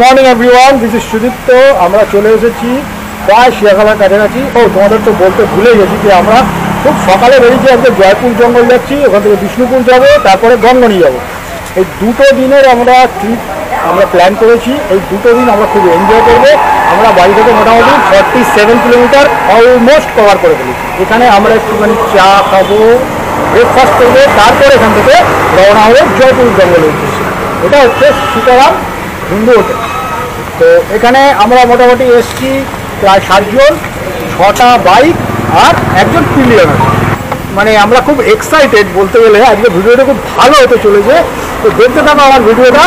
Morning everyone, this is Sudipta. আমরা চলে এসেছি প্রায় শিয়াখালার কাছাকাছি। তোমাদের তো বলতে ভুলে গেছি যে আমরা খুব সকালে বেরিয়েছি। আজকে জয়পুর জঙ্গল যাচ্ছি, ওখান থেকে বিষ্ণুপুর যাব, তারপরে গঙ্গনি যাব। এই দুটো দিনের আমরা ট্রিপ প্ল্যান করেছি। এই দুটো দিন আমরা খুব এনজয় করবো। আমরা বাড়ি থেকে মোটামুটি 47 কিলোমিটার অলমোস্ট কভার করে ফেলেছি। এখানে আমরা একটুখানি চা খাবো, ব্রেকফাস্ট করবো, তারপর এখান থেকে রওনা হবো জয়পুর জঙ্গলের উদ্দেশ্যে। এটা হচ্ছে সীতারাম হিন্দু হোটেল। তো এখানে আমরা মোটামুটি এসছি প্রায় 7 জন, 6টা বাইক আর একজন পিলিয়ন আছে। মানে আমরা খুব এক্সাইটেড বলতে গেলে। আজকে ভিডিওটা খুব ভালো হতে চলেছে। তো দেখতে থাকো আমার ভিডিওটা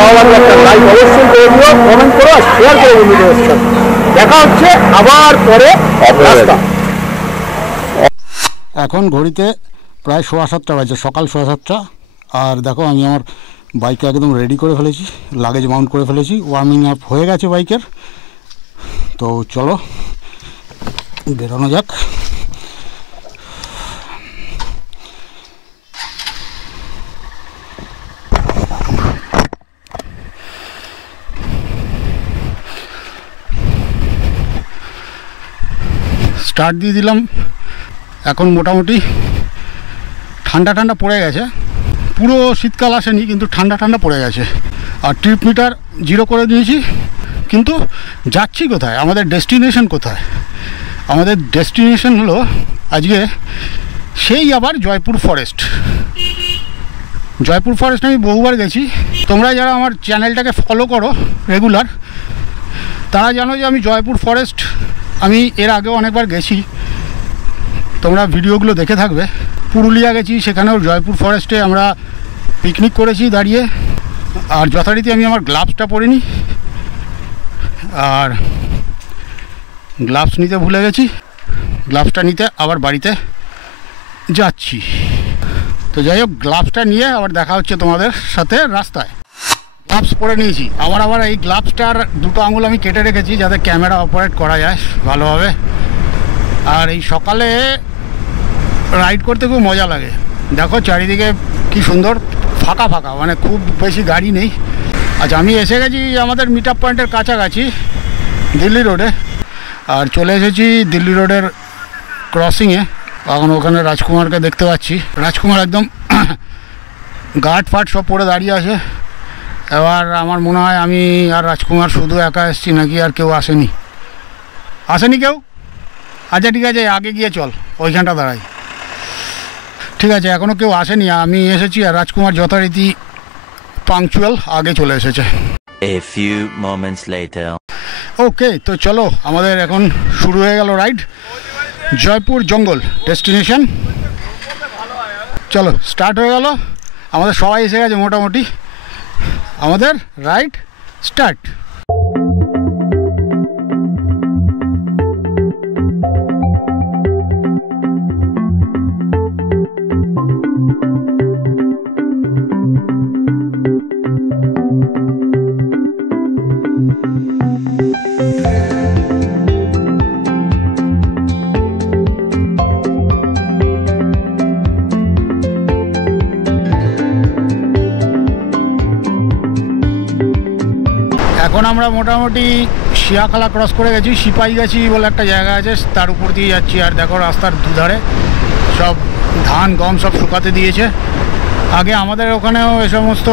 ভালো লাগলে একটা লাইক অবশ্যই করে দিও, কমেন্ট করো আর শেয়ার করো ভিডিওর সাথে। দেখা হচ্ছে আবার পরে রাস্তা। এখন ঘড়িতে প্রায় 7:15 বাজে, সকাল 7:15। আর দেখো আমি আমার বাইকে একদম রেডি করে ফেলেছি, লাগেজ মাউন্ট করে ফেলেছি, ওয়ার্মিং আপ হয়ে গেছে বাইকের। তো চলো বেরোনো যাক। স্টার্ট দিয়ে দিলাম। এখন মোটামুটি ঠান্ডা ঠান্ডা পড়ে গেছে, পুরো শীতকাল আসেনি কিন্তু ঠান্ডা ঠান্ডা পড়ে গেছে। আর ট্রিপ মিটার 0 করে দিয়েছি। কিন্তু যাচ্ছি কোথায়, আমাদের ডেস্টিনেশন কোথায়? আমাদের ডেস্টিনেশন হলো আজকে সেই আবার জয়পুর ফরেস্ট। জয়পুর ফরেস্ট আমি বহুবার গেছি। তোমরা যারা আমার চ্যানেলটাকে ফলো করো রেগুলার, তারা জানো যে আমি জয়পুর ফরেস্ট আমি এর আগেও অনেকবার গেছি। তোমরা ভিডিওগুলো দেখে থাকবে। পুরুলিয়া গেছি, সেখানেও জয়পুর ফরেস্টে আমরা পিকনিক করেছি দাঁড়িয়ে। আর যথারীতি আমি আমার গ্লাভসটা পরিনি, আর গ্লাভস নিতে ভুলে গেছি। গ্লাভসটা নিতে আবার বাড়িতে যাচ্ছি। তো যাই হোক, গ্লাভসটা নিয়ে আবার দেখা হচ্ছে তোমাদের সাথে রাস্তায়। গ্লাভস পরে নিয়েছি। আবার এই গ্লাভসটার 2টো আঙুল আমি কেটে রেখেছি যাতে ক্যামেরা অপারেট করা যায় ভালোভাবে। আর এই সকালে রাইড করতে খুব মজা লাগে। দেখো চারিদিকে কি সুন্দর ফাঁকা ফাঁকা, মানে খুব বেশি গাড়ি নেই। আচ্ছা, আমি এসে গেছি আমাদের মিট আপ পয়েন্টের কাছাকাছি, দিল্লি রোডে। আর চলে এসেছি দিল্লি রোডের ক্রসিংয়ে। এখন ওখানে রাজকুমারকে দেখতে পাচ্ছি। রাজকুমার একদম গার্ড ফাট সব পরে দাঁড়িয়ে আছে। এবার আমার মনে হয় আমি আর রাজকুমার শুধু একা এসেছি, নাকি আর কেউ আসেনি কেউ? আচ্ছা ঠিক আছে, আগে গিয়ে চল, ওইখানটা দাঁড়াই। ঠিক আছে, এখনও কেউ আসেনি, আমি এসেছি। আর রাজকুমার যথারীতি পাংচুয়াল আগে চলে এসেছে। A few moments later. ওকে, তো চলো আমাদের এখন শুরু হয়ে গেল রাইড। জয়পুর জঙ্গল ডেস্টিনেশন। চলো স্টার্ট হয়ে গেল। আমাদের সবাই এসে গেছে মোটামুটি। আমাদের রাইড স্টার্ট। এখন আমরা মোটামুটি শিয়াখালা ক্রস করে গেছি। সিপাহীগাছি বলে একটা জায়গা আছে, তার উপর দিয়ে যাচ্ছি। আর দেখো রাস্তার দুধারে সব ধান গম সব শুকাতে দিয়েছে। আগে আমাদের ওখানেও এই সমস্ত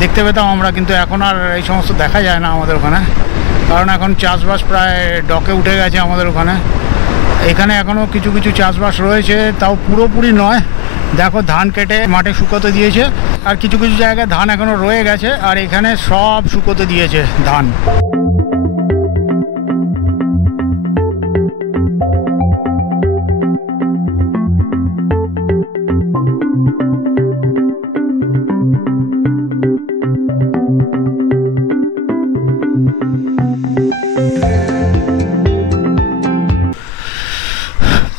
দেখতে পেতাম আমরা, কিন্তু এখন আর এই সমস্ত দেখা যায় না আমাদের ওখানে, কারণ এখন চাষবাস প্রায় ডকে উঠে গেছে আমাদের ওখানে। এখানে এখনও কিছু কিছু চাষবাস রয়েছে, তাও পুরোপুরি নয়। দেখো ধান কেটে মাঠে শুকোতে দিয়েছে, আর কিছু কিছু জায়গায় ধান এখনও রয়ে গেছে। আর এখানে সব শুকোতে দিয়েছে ধান।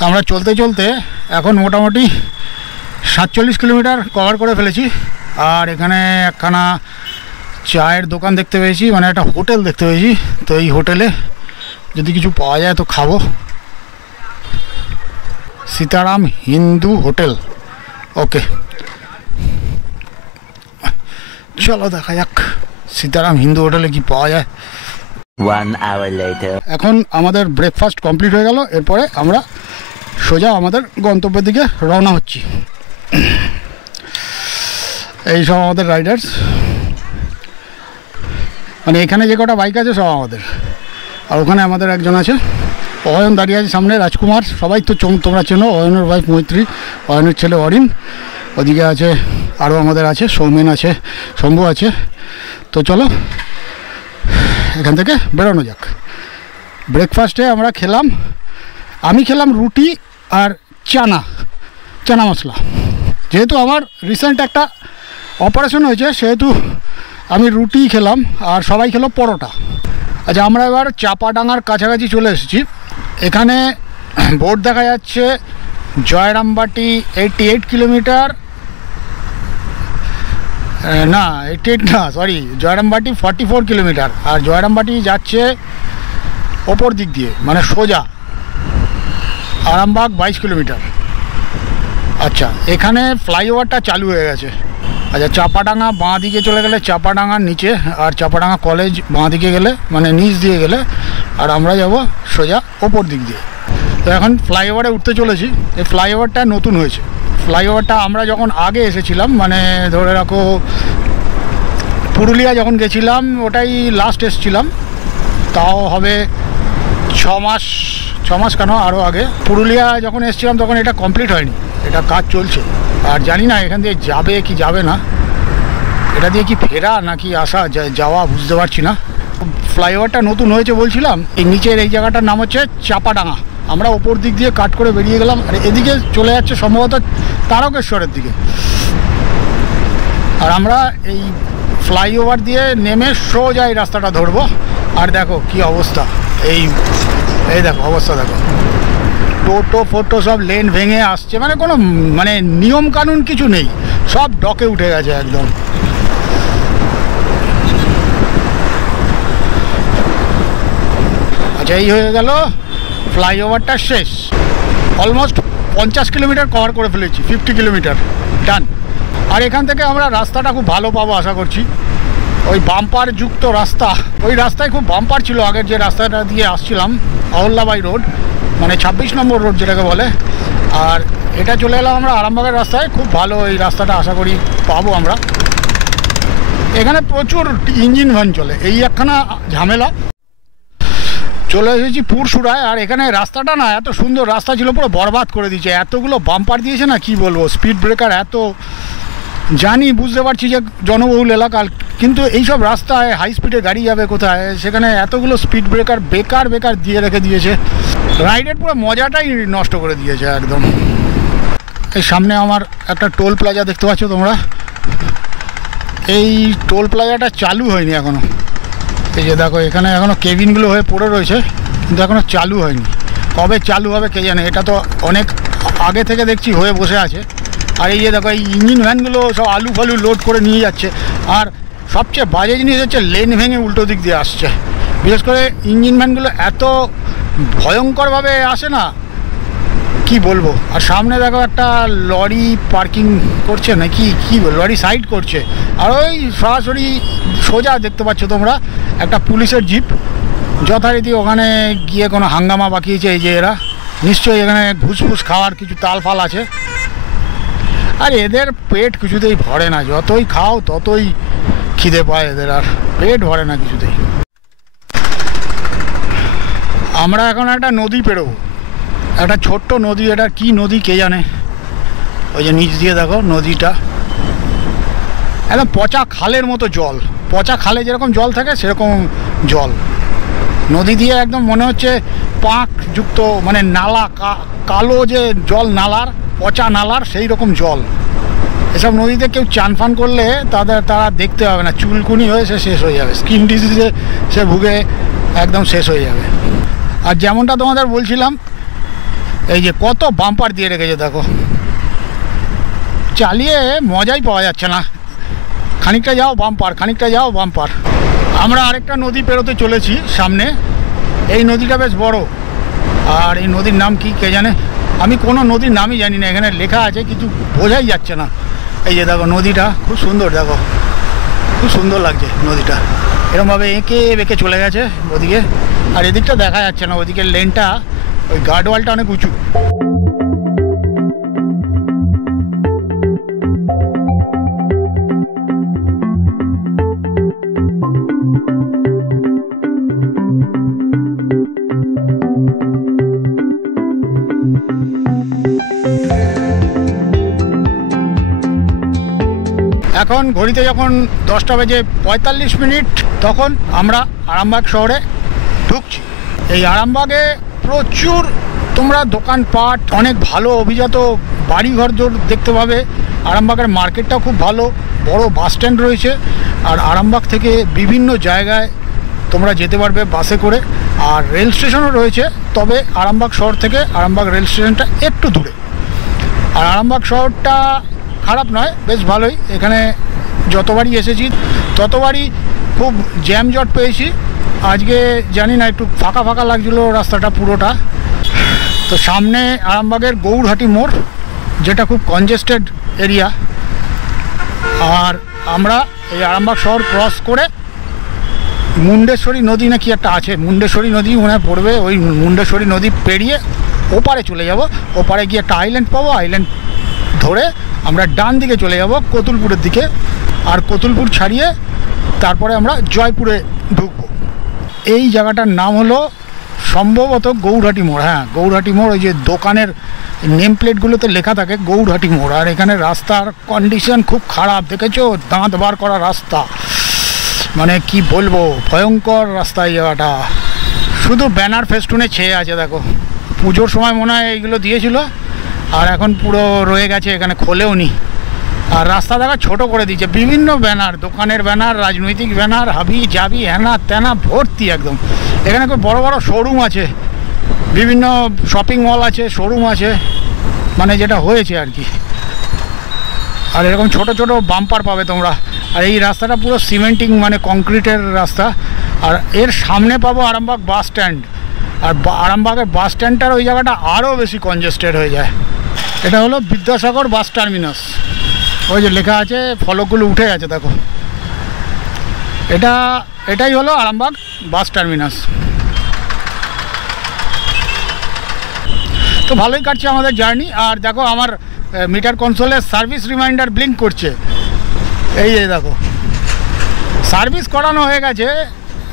আমরা চলতে চলতে এখন মোটামুটি 47 কিলোমিটার কভার করে ফেলেছি। আর এখানে একখানা চায়ের দোকান দেখতে পেয়েছি, মানে একটা হোটেল দেখতে পেয়েছি। তো এই হোটেলে যদি কিছু পাওয়া যায় তো খাবো। সীতারাম হিন্দু হোটেল। ওকে, চলো দেখা যাক। সীতারাম হিন্দু হোটেলে কি পাওয়া যায়। 1 hour later. এখন আমাদের ব্রেকফাস্ট কমপ্লিট হয়ে গেল, এরপরে আমরা সোজা আমাদের গন্তব্যের দিকে রওনা হচ্ছি। এই সব আমাদের রাইডার্স, মানে এখানে যে কটা বাইক আছে সব আমাদের। আর ওখানে আমাদের একজন আছে অয়ন দাঁড়িয়ে আছে সামনে, রাজকুমার, সবাই তো তোমরা চেনো, অয়নের ওয়াইফ মৈত্রী, অয়নের ছেলে অরিন, ওদিকে আছে আরও আমাদের আছে, সৌমেন আছে, শম্ভু আছে। তো চলো এখান থেকে বেরোনো যাক। ব্রেকফাস্টে আমরা খেলাম, আমি খেলাম রুটি আর চানা মশলা। যেহেতু আমার রিসেন্ট একটা অপারেশন হয়েছে সেহেতু আমি রুটি খেলাম আর সবাই খেলো পরোটা। আচ্ছা, আমরা এবার চাপাডাঙ্গার কাছাকাছি চলে এসেছি। এখানে বোর্ড দেখা যাচ্ছে জয়রামবাটি 88 কিলোমিটার, না 88 না সরি, জয়রামবাটি 44 কিলোমিটার। আর জয়রামবাটি যাচ্ছে ওপর দিক দিয়ে, মানে সোজা আরামবাগ 22 কিলোমিটার। আচ্ছা, এখানে ফ্লাইওভারটা চালু হয়ে গেছে। আচ্ছা, চাপাডাঙ্গা বাঁ দিকে চলে গেলে চাপাডাঙ্গার নিচে, আর চাপাডাঙ্গা কলেজ বাঁ দিকে গেলে মানে নিচ দিয়ে গেলে, আর আমরা যাব সোজা ওপর দিক দিয়ে। তো এখন ফ্লাইওভারে উঠতে চলেছি। এই ফ্লাইওভারটা নতুন হয়েছে। ফ্লাইওভারটা আমরা যখন আগে এসেছিলাম, মানে ধরে রাখো পুরুলিয়া যখন গেছিলাম, ওটাই লাস্ট এসেছিলাম, তাও হবে 6 মাস কেন আরও আগে। পুরুলিয়া যখন এসেছিলাম তখন এটা কমপ্লিট হয়নি, এটা কাজ চলছে। আর জানি না এখান দিয়ে যাবে কি যাবে না, এটা দিয়ে কি ফেরা নাকি আসা যাওয়া বুঝতে পারছি না। ফ্লাইওভারটা নতুন হয়েছে বলছিলাম। এই নিচের এই জায়গাটার নাম হচ্ছে চাপাডাঙ্গা। আমরা ওপর দিক দিয়ে কাট করে বেরিয়ে গেলাম, আর এদিকে চলে যাচ্ছে সম্ভবত তারকেশ্বরের দিকে। আর আমরা এই ফ্লাইওভার দিয়ে নেমে সোজা এই রাস্তাটা ধরবো। আর দেখো কি অবস্থা, এই দেখো অবস্থা দেখো, টোটো ফোটো সব লেন ভেঙে আসছে, মানে কোনো মানে নিয়ম কানুন কিছু নেই, সব ডকে উঠে গেছে একদম। আচ্ছা, এই হয়ে গেল ফ্লাইওভারটা শেষ। অলমোস্ট 50 কিলোমিটার কভার করে ফেলেছি, 50 কিলোমিটার ডান। আর এখান থেকে আমরা রাস্তাটা খুব ভালো পাবো আশা করছি। ওই বাম্পার যুক্ত রাস্তা, ওই রাস্তায় খুব বাম্পার ছিল আগের যে রাস্তাটা দিয়ে আসছিলাম, অহল্যাবাই রোড, মানে 26 নম্বর রোড যেটাকে বলে। আর এটা চলে এলাম আমরা আরামবাগের রাস্তায়, খুব ভালো এই রাস্তাটা আশা করি পাবো আমরা। এখানে প্রচুর ইঞ্জিন ভ্যান চলে, এই একখানা ঝামেলা। চলে এসেছি পুরসুরায়। আর এখানে রাস্তাটা না এত সুন্দর রাস্তা ছিল, পুরো বরবাদ করে দিয়েছে, এতগুলো বাম্পার দিয়েছে না কি বলবো, স্পিড ব্রেকার এত। জানি, বুঝতে পারছি যে জনবহুল এলাকা, কিন্তু এইসব রাস্তায় হাই স্পিডে গাড়ি যাবে কোথায়, সেখানে এতগুলো স্পিড ব্রেকার বেকার দিয়ে রেখে দিয়েছে। রাইডের পুরো মজাটাই নষ্ট করে দিয়েছে একদম। এই সামনে আমার একটা টোল প্লাজা দেখতে পাচ্ছ তোমরা, এই টোল প্লাজাটা চালু হয়নি এখনও। এই যে দেখো, এখানে এখনও কেবিনগুলো হয়ে পড়ে রয়েছে, কিন্তু এখনও চালু হয়নি। কবে চালু হবে কে জানে, এটা তো অনেক আগে থেকে দেখছি হয়ে বসে আছে। আর এই যে দেখো, এই ইঞ্জিন ভ্যানগুলো সব আলু ফালু লোড করে নিয়ে যাচ্ছে। আর সবচেয়ে বাজে জিনিস হচ্ছে লেন ভেঙে উল্টো দিক দিয়ে আসছে। বিশেষ করে ইঞ্জিন ভ্যানগুলো এত ভয়ঙ্করভাবে আসে না কি বলবো। আর সামনে দেখো একটা লরি পার্কিং করছে নাকি কি লরি সাইড করছে। আর ওই সরাসরি সোজা দেখতে পাচ্ছ তোমরা একটা পুলিশের জিপ, যথারীতি ওখানে গিয়ে কোনো হাঙ্গামা বাকিয়েছে। এই যে এরা নিশ্চয়ই এখানে ঘুষফুস খাওয়ার কিছু তালফাল আছে। আর এদের পেট কিছুতেই ভরে না, যতই খাও ততই খিদে পায় এদের, আর পেট ভরে না কিছুতেই। আমরা এখন একটা নদী পেরোবো, একটা ছোট্ট নদী, এটা কি নদী কে জানে। ওই যে নিচ দিয়ে দেখো নদীটা, একদম পচা খালের মতো জল, পচা খালে যেরকম জল থাকে সেরকম জল। নদী দিয়ে একদম মনে হচ্ছে পাঁক যুক্ত, মানে নালা, কালো যে জল নালার, পচা নালার সেই রকম জল। এসব নদীতে কেউ চান ফান করলে তারা দেখতে হবে না, চুলকুনি হয়ে সে শেষ হয়ে যাবে, স্কিন ডিজিজে সে ভুগে একদম শেষ হয়ে যাবে। আর যেমনটা তোমাদের বলছিলাম, এই যে কত বাম্পার দিয়ে রেখেছে দেখো, চালিয়ে মজাই পাওয়া যাচ্ছে না, খানিকটা যাও বাম্পার, খানিকটা যাও বাম্পার। আমরা আরেকটা নদী পেরোতে চলেছি সামনে। এই নদীটা বেশ বড়, আর এই নদীর নাম কি কে জানে, আমি কোনো নদীর নামই জানি না, এখানে লেখা আছে কিছু বোঝাই যাচ্ছে না। এই যে দেখো নদীটা খুব সুন্দর, দেখো খুব সুন্দর লাগছে নদীটা, এরকমভাবে এঁকে বেঁকে চলে গেছে ওদিকে। আর এদিকটা দেখা যাচ্ছে না, ওদিকের লেনটা ওই গার্ডওয়ালটা অনেক উঁচু। এখন ঘড়িতে যখন 10টা বেজে 45 মিনিট, তখন আমরা আরামবাগ শহরে ঢুকছি। এই আরামবাগে প্রচুর তোমরা দোকানপাট, অনেক ভালো অভিজাত বাড়িঘর দেখতে পাবে। আরামবাগের মার্কেটটাও খুব ভালো, বড় বাস স্ট্যান্ড রয়েছে। আর আরামবাগ থেকে বিভিন্ন জায়গায় তোমরা যেতে পারবে বাসে করে। আর রেল স্টেশনও রয়েছে, তবে আরামবাগ শহর থেকে আরামবাগ রেল স্টেশনটা একটু দূরে। আর আরামবাগ শহরটা খারাপ নয়, বেশ ভালোই। এখানে যতবারই এসেছি ততবারই খুব জ্যামজট পেয়েছি। আজকে জানি না, একটু ফাঁকা ফাঁকা লাগছিলো রাস্তাটা পুরোটা। তো সামনে আরামবাগের গৌরহাটি মোড়, যেটা খুব কনজেস্টেড এরিয়া। আর আমরা এই আরামবাগ শহর ক্রস করে মুন্ডেশ্বরী নদী না কি একটা আছে, মুন্ডেশ্বরী নদী মনে হয় পড়বে, ওই মুন্ডেশ্বরী নদী পেরিয়ে ওপারে চলে যাব। ওপারে গিয়ে একটা আইল্যান্ড পাবো, আইল্যান্ড ধরে আমরা ডান দিকে চলে যাব কতুলপুরের দিকে। আর কতুলপুর ছাড়িয়ে তারপরে আমরা জয়পুরে ঢুকবো। এই জায়গাটার নাম হলো সম্ভবত গৌরহাটি মোড়। হ্যাঁ, গৌরহাটি মোড়। ওই যে দোকানের নেম প্লেটগুলোতে লেখা থাকে গৌরহাটি মোড়। আর এখানে রাস্তার কন্ডিশন খুব খারাপ, দেখেছো? দাঁত বার করা রাস্তা, মানে কি বলবো, ভয়ঙ্কর রাস্তা এই জায়গাটা। শুধু ব্যানার ফেস্টুনে ছেয়ে আছে, দেখো। পুজোর সময় মনে হয় এইগুলো দিয়েছিল, আর এখন পুরো রয়ে গেছে, এখানে খোলেও নি। আর রাস্তা দেখা ছোটো করে দিয়েছে, বিভিন্ন ব্যানার, দোকানের ব্যানার, রাজনৈতিক ব্যানার, হাবি জাবি হ্যানা ত্যানা ভর্তি একদম। এখানে খুব বড় বড় শোরুম আছে, বিভিন্ন শপিং মল আছে, শোরুম আছে, মানে যেটা হয়েছে আর কি। আর এরকম ছোট ছোট বাম্পার পাবে তোমরা। আর এই রাস্তাটা পুরো সিমেন্টিং, মানে কংক্রিটের রাস্তা। আর এর সামনে পাবো আরামবাগ বাস স্ট্যান্ড। আর আরামবাগের বাস স্ট্যান্ডটার ওই জায়গাটা আরও বেশি কনজেস্টেড হয়ে যায়। এটা হলো বিদ্যাসাগর বাস টার্মিনাস। ওই যে লেখা আছে, ফলকগুলো উঠে গেছে, দেখো। এটাই হলো আরামবাগ বাস টার্মিনাস। তো ভালোই কাটছে আমাদের জার্নি। আর দেখো, আমার মিটার কনসোলের সার্ভিস রিমাইন্ডার ব্লিঙ্ক করছে। এই যে দেখো, সার্ভিস করানো হয়ে গেছে,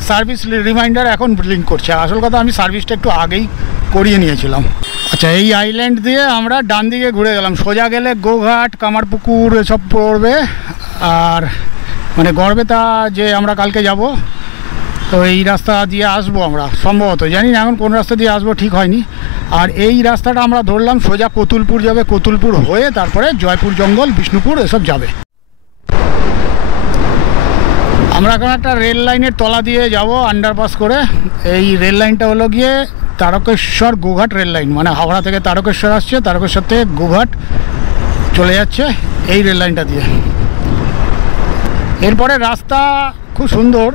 সার্ভিস রিমাইন্ডার এখন ব্লিঙ্ক করছে। আসল কথা, আমি সার্ভিসটা একটু আগেই করিয়ে নিয়েছিলাম। আচ্ছা, এই আইল্যান্ড দিয়ে আমরা ডান দিকে ঘুরে গেলাম। সোজা গেলে গোঘাট, কামারপুকুর এসব পড়বে। আর মানে গড়বেতা যে আমরা কালকে যাব, তো এই রাস্তা দিয়ে আসবো আমরা সম্ভবত, জানি না এখন কোন রাস্তা দিয়ে আসবো ঠিক হয়নি। আর এই রাস্তাটা আমরা ধরলাম সোজা কতুলপুর যাবে, কতুলপুর হয়ে তারপরে জয়পুর জঙ্গল, বিষ্ণুপুর এসব যাবে। আমরা এখন একটা রেল লাইনের তলা দিয়ে যাব আন্ডারপাস করে। এই রেল লাইনটা হলো গিয়ে তারকেশ্বর গোঘাট রেল লাইন, মানে হাওড়া থেকে তারকেশ্বর আসছে, তারকেশ্বর থেকে গোঘাট চলে যাচ্ছে এই রেল লাইনটা দিয়ে। এরপরে রাস্তা খুব সুন্দর।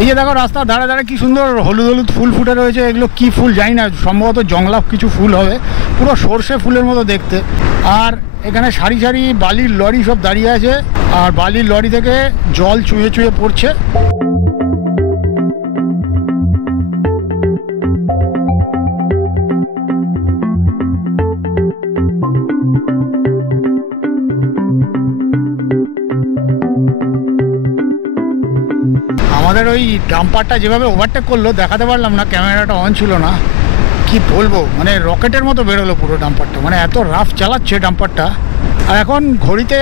এই যে দেখো, রাস্তার ধারে ধারে কি সুন্দর হলুদ হলুদ ফুল ফুটে রয়েছে। এগুলো কি ফুল জানি না, সম্ভবত জংলাপ কিছু ফুল হবে, পুরো সর্ষে ফুলের মতো দেখতে। আর এখানে সারি সারি বালির লরি সব দাঁড়িয়ে আছে, আর বালির লরি থেকে জল চুঁয়ে চুঁয়ে পড়ছে। আমাদের ওই ডাম্পারটা যেভাবে ওভারটেক করলো দেখাতে পারলাম না, ক্যামেরাটা অন ছিল না। কি বলবো, মানে রকেটের মতো বেরোলো পুরো ডাম্পারটা, মানে এত রাফ চালাচ্ছে ডাম্পারটা। আর এখন ঘড়িতে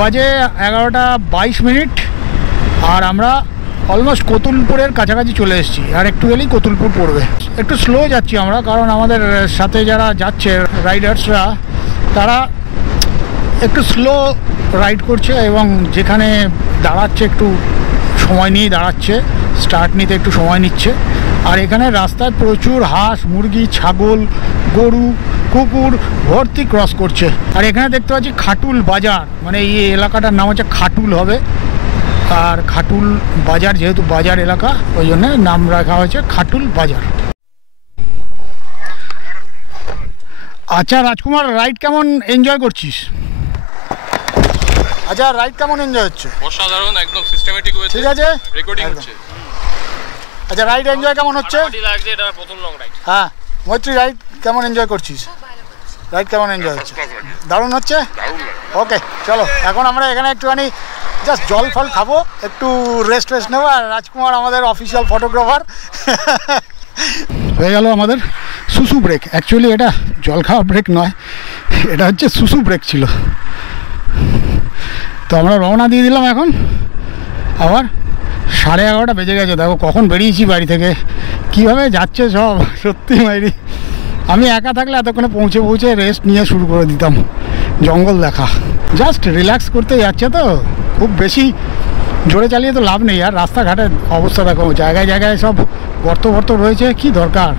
বাজে 11টা 22 মিনিট। আর আমরা অলমোস্ট কতুলপুরের কাছাকাছি চলে এসেছি। আর একটু গেলেই কতুলপুর পড়বে। একটু স্লো যাচ্ছি আমরা, কারণ আমাদের সাথে যারা যাচ্ছে রাইডার্সরা, তারা একটু স্লো রাইড করছে এবং যেখানে দাঁড়াচ্ছে একটু সময় নিয়েই দাঁড়াচ্ছে, স্টার্ট নিতে একটু সময় নিচ্ছে। আর এখানে রাস্তায় প্রচুর হাঁস, মুরগি, ছাগল, গরু, কুকুর ভর্তি ক্রস করছে। আর এখানে দেখতে পাচ্ছি খাটুল বাজার, মানে এই এলাকাটার নাম হচ্ছে খাটুল হবে। আর খাটুল বাজার, যেহেতু বাজার এলাকা, ওই জন্য নাম রাখা হয়েছে খাটুল বাজার। আচ্ছা রাজকুমার, রাইড কেমন এনজয় করছিস? আচ্ছা রাইড কেমন এনজয় হচ্ছে? অসাধারণ, একদম সিস্টেমেটিক হয়েছে। ঠিক আছে, রেকর্ডিং হচ্ছে। আচ্ছা রাইড এনজয় কেমন হচ্ছে? মোটামুটি লাগছে, এটা প্রথম লং রাইড। হ্যাঁ মৈত্রী, রাইড কেমন এনজয় করছিস? রাইড কেমন এনজয় হচ্ছে? দারুণ হচ্ছে। ওকে চলো, এখন আমরা এখানে একটুখানি জাস্ট জল ফল খাবো, একটু রেস্ট নেবো। আর রাজকুমার আমাদের অফিসিয়াল ফটোগ্রাফার। হয়ে গেল আমাদের সুসু ব্রেক। অ্যাকচুয়ালি এটা জল খাওয়া ব্রেক নয়, এটা হচ্ছে সুসু ব্রেক ছিল। তো আমরা রওনা দিয়ে দিলাম এখন। আবার 11:30 বেজে গেছে। দেখো কখন বেরিয়েছি বাড়ি থেকে, কীভাবে যাচ্ছে সব। সত্যি মাইরি, আমি একা থাকলে এতক্ষণে পৌঁছে রেস্ট নিয়ে শুরু করে দিতাম। জঙ্গল দেখা, জাস্ট রিল্যাক্স করতে যাচ্ছে। তো খুব বেশি জোরে চালিয়ে তো লাভ নেই। আর রাস্তাঘাটের অবস্থা দেখো, জায়গায় জায়গায় সব গর্ত রয়েছে, কি দরকার।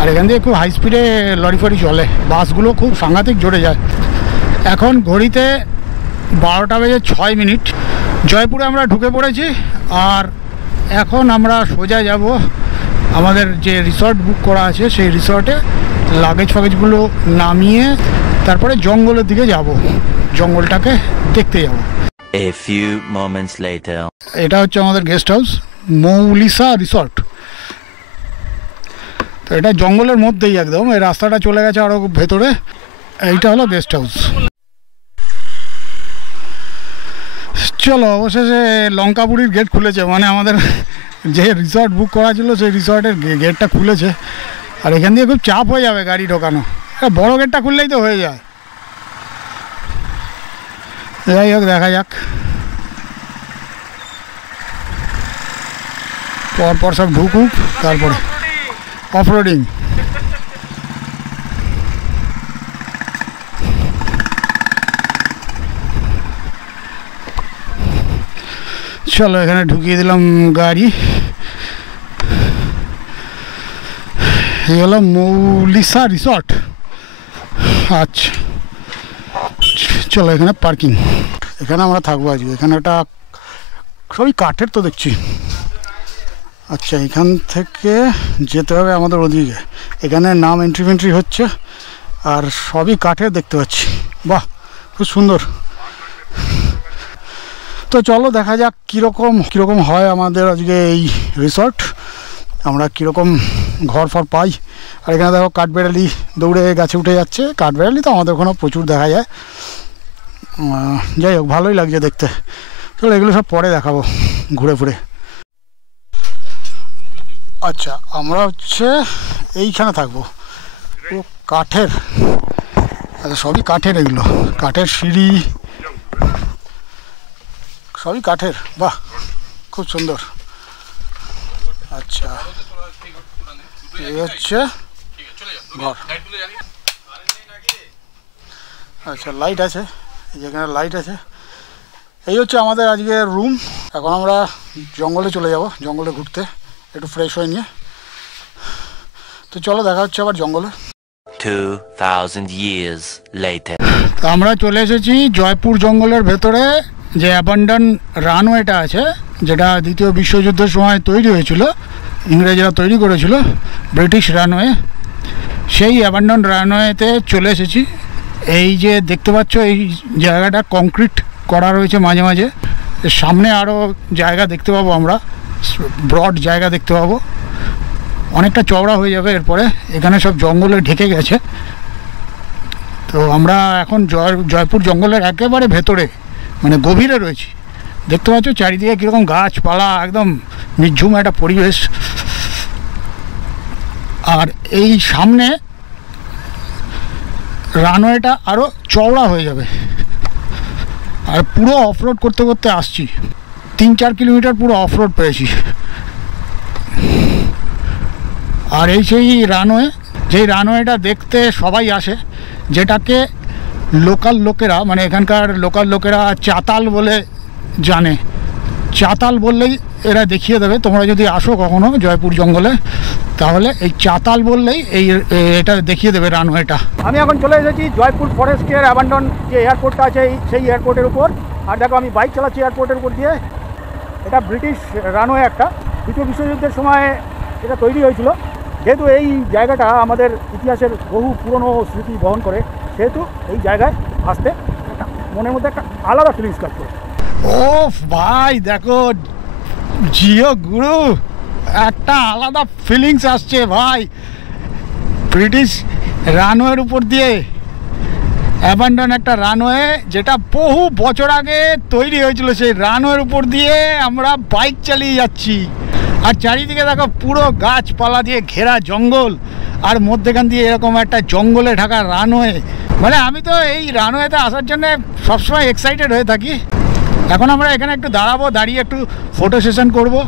আর এখান থেকে খুব হাই স্পিডে লরি ফরি চলে, বাসগুলো খুব সাংঘাতিক জোরে যায়। এখন ঘড়িতে 12:06। জয়পুরে আমরা ঢুকে পড়েছি। আর এখন আমরা সোজা যাব আমাদের যে রিসর্ট বুক করা আছে সেই রিসর্টে। লাগেজ ফাগেজগুলো নামিয়ে তারপরে জঙ্গলের দিকে যাব, জঙ্গলটাকে দেখতে যাব। A few moments later. এটা হচ্ছে আমাদের গেস্ট হাউস, মৌলিসা রিসর্ট। তো এটা জঙ্গলের মধ্যেই একদম, এই রাস্তাটা চলে গেছে আরও ভেতরে। এইটা হলো গেস্ট হাউস। চলো, অবশেষে লঙ্কাপুরীর গেট খুলেছে, মানে আমাদের যে রিসর্ট বুক করা ছিল সেই রিসর্টের গেটটা খুলেছে। আর এখান দিয়ে খুব চাপ হয়ে যাবে গাড়ি ঢোকানো, বড় গেটটা খুললেই তো হয়ে যায়। যাই হোক, দেখা যাক। পরপর সব ঢুকুক, তারপরে অফরোডিং। চলো, এখানে ঢুকিয়ে দিলাম গাড়ি। এই হলো মৌলিসা রিসর্ট। আচ্ছা চলো, এখানে পার্কিং, এখানে আমরা থাকবো আজকে। এখানে একটা সবই কাঠের তো দেখছি। আচ্ছা, এখান থেকে যেতে হবে আমাদের ওদিকে। এখানে নাম এন্ট্রি হচ্ছে, আর সবই কাঠের দেখতে পাচ্ছি। বাহ, খুব সুন্দর। তো চলো দেখা যাক কীরকম হয় আমাদের আজকে এই রিসর্ট, আমরা কীরকম ঘর ফর পাই। আর এখানে দেখো কাঠবেড়ালি দৌড়ে গাছে উঠে যাচ্ছে। কাঠবেড়ালি তো আমাদের ওখানে প্রচুর দেখা যায়। যাই হোক, ভালোই লাগছে দেখতে। চলো, এগুলো সব পরে দেখাবো ঘুরে ফুরে। আচ্ছা, আমরা হচ্ছে এইখানে থাকবো। ও কাঠের, আচ্ছা সবই কাঠের, এগুলো কাঠের সিঁড়ি, সবই কাঠের। বাহ, খুব সুন্দর। আচ্ছা, এই হচ্ছে ঘর। আচ্ছা, লাইট আছে, যেখানে লাইট আছে। এই হচ্ছে আমাদের আজকে রুম। এখন আমরা জঙ্গলে চলে যাব, জঙ্গলে ঘুরতে, একটু ফ্রেশ হয়ে নিয়ে। তো চলো, দেখা হচ্ছে আবার জঙ্গলে। 2000 years later. তো আমরা চলে এসেছি জয়পুর জঙ্গলের ভেতরে। যে অ্যাবান্ডন রানওয়েটা আছে, যেটা দ্বিতীয় বিশ্বযুদ্ধের সময় তৈরি হয়েছিল, ইংরেজরা তৈরি করেছিল, ব্রিটিশ রানওয়ে, সেই অ্যাবান্ডন রানওয়েতে চলে এসেছি। এই যে দেখতে পাচ্ছ, এই জায়গাটা কংক্রিট করা রয়েছে মাঝে মাঝে। সামনে আরও জায়গা দেখতে পাবো আমরা, ব্রড জায়গা দেখতে পাবো, অনেকটা চওড়া হয়ে যাবে এরপরে। এখানে সব জঙ্গলে ঢেকে গেছে। তো আমরা এখন জয়পুর জঙ্গলের একেবারে ভেতরে, মানে গভীরে রয়েছি। দেখতে পাচ্ছ চারিদিকে কীরকম গাছপালা, একদম নিঝুম একটা পরিবেশ। আর এই সামনে রানওয়েটা আরও চওড়া হয়ে যাবে। আর পুরো অফরোড করতে করতে আসছি, 3-4 কিলোমিটার পুরো অফরোড পেয়েছি। আর এই সেই রানওয়ে, যেই রানওয়েটা দেখতে সবাই আসে, যেটাকে লোকাল লোকেরা, মানে এখানকার লোকাল লোকেরা চাতাল বলে জানে। চাতাল বললেই এরা দেখিয়ে দেবে। তোমরা যদি আসো কখনো জয়পুর জঙ্গলে, তাহলে এই চাতাল বললেই এটা দেখিয়ে দেবে রানওয়েটা। আমি এখন চলে এসেছি জয়পুর ফরেস্টের অ্যাবান্ডন যে এয়ারপোর্টটা আছে, সেই এয়ারপোর্টের উপর। আর দেখো, আমি বাইক চালাচ্ছি এয়ারপোর্টের উপর দিয়ে। এটা ব্রিটিশ রানওয়ে একটা, দ্বিতীয় বিশ্বযুদ্ধের সময় এটা তৈরি হয়েছিল। যেহেতু এই জায়গাটা আমাদের ইতিহাসের বহু পুরনো স্মৃতি বহন করে, সেহেতু এই জায়গায় আসতে মনের মধ্যে একটা আলাদা ফিলিংস কাজ করে। ও ভাই দেখো জিও গুরু, একটা আলাদা ফিলিংস আসছে ভাই। ব্রিটিশ রানওয়ের উপর দিয়ে অ্যাবান্ডন একটা রানওয়ে, যেটা বহু বছর আগে তৈরি হয়েছিল, সেই রানওয়ের উপর দিয়ে আমরা বাইক চালিয়ে যাচ্ছি। আর চারিদিকে দেখো পুরো গাছপালা দিয়ে ঘেরা জঙ্গল, আর মধ্যেখান দিয়ে এরকম একটা জঙ্গলে ঢাকা রানওয়ে। মানে আমি তো এই রানওয়েতে আসার জন্য সবসময় এক্সাইটেড হয়ে থাকি। এখন আমরা এখানে একটু দাঁড়াবো, দাঁড়িয়ে একটু ফটো সেশন করবো।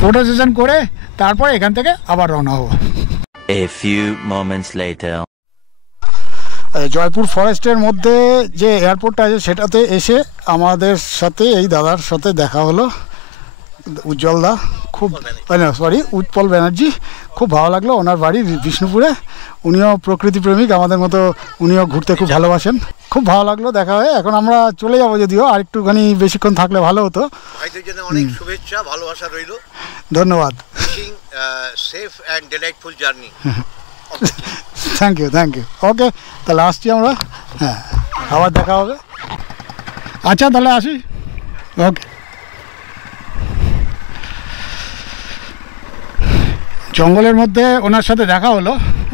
ফটো সেশন করে তারপর এখান থেকে আবার রওনা হবো। A few moments later. Jaipur ফরেস্টের মধ্যে যে এয়ারপোর্টটা আছে সেটাতে এসে আমাদের সাথে এই দাদার সাথে দেখা হলো, উজ্জ্বলদা, খুব উৎপল ব্যানার্জি। খুব ভালো লাগলো। ওনার বাড়ি বিষ্ণুপুরে, উনিও প্রকৃতি প্রেমিক আমাদের মতো, উনিও ঘুরতে খুব ভালোবাসেন। খুব ভালো লাগলো দেখা হয়ে। এখন আমরা চলে যাবো, যদিও আর একটুখানি বেশিক্ষণ থাকলে ভালো হতো। ভাইদের জন্য অনেক শুভেচ্ছা, ভালোবাসা রইল। ধন্যবাদ। Safe and delightful journey. Thank you, thank you. Okay, তাহলে আসছি আমরা। হ্যাঁ, আবার দেখা হবে। আচ্ছা, তাহলে আসি। ওকে। জঙ্গলের মধ্যে ওনার সাথে দেখা হলো,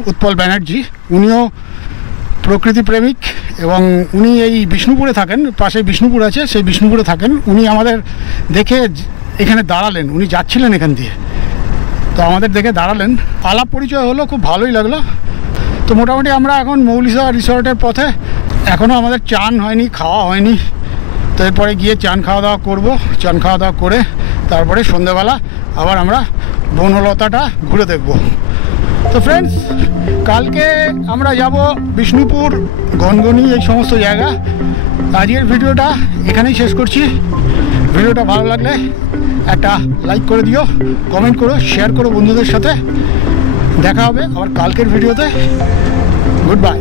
উৎপল ব্যানার্জি। উনিও প্রকৃতি প্রেমিক এবং উনি এই বিষ্ণুপুরে থাকেন, পাশে বিষ্ণুপুর আছে, সেই বিষ্ণুপুরে থাকেন। উনি আমাদের দেখে এখানে দাঁড়ালেন, উনি যাচ্ছিলেন এখান দিয়ে, তো আমাদের দেখে দাঁড়ালেন, আলাপ পরিচয় হলো, খুব ভালোই লাগলো। তো মোটামুটি আমরা এখন মৌলিসা রিসর্টের পথে। এখনও আমাদের চান হয়নি, খাওয়া হয়নি, তো এরপরে গিয়ে চান খাওয়া দাওয়া করবো। চান খাওয়া দাওয়া করে তারপরে সন্ধ্যেবেলা আবার আমরা বনলতাটা ঘুরে দেখব। তো ফ্রেন্ডস, কালকে আমরা যাব বিষ্ণুপুর, গনগনি, এই সমস্ত জায়গা। আজকের ভিডিওটা এখানেই শেষ করছি। ভিডিওটা ভালো লাগলে একটা লাইক করে দিও, কমেন্ট করো, শেয়ার করো বন্ধুদের সাথে। দেখা হবে আবার কালকের ভিডিওতে। Good bye.